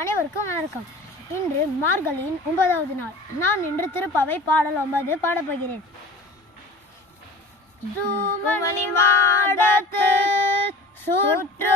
அனைவருக்கும் வணக்கம். இன்று மார்கழியின் ஒன்பதாவது நாள். நான் இன்று திருப்பாவை பாடல் ஒன்பது பாடப்போகிறேன் சுமணி மாடத்து சுற்று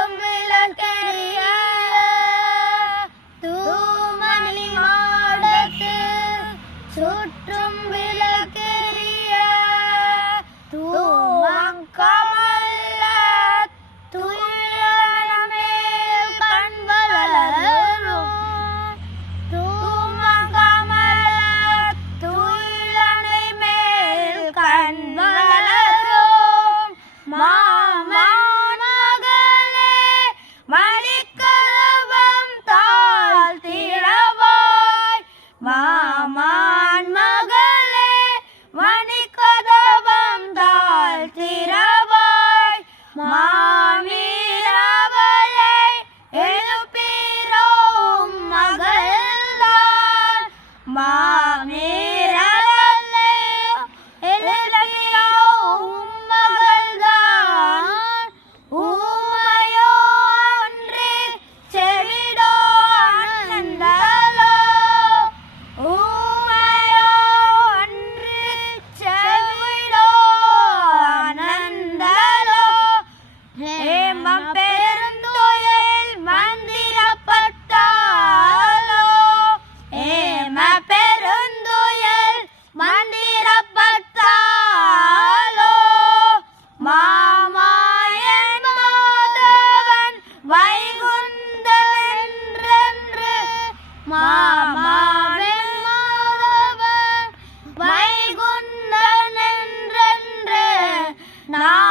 மாமாவென் மாதவர் வைகுந்தன் என்றென்று நான்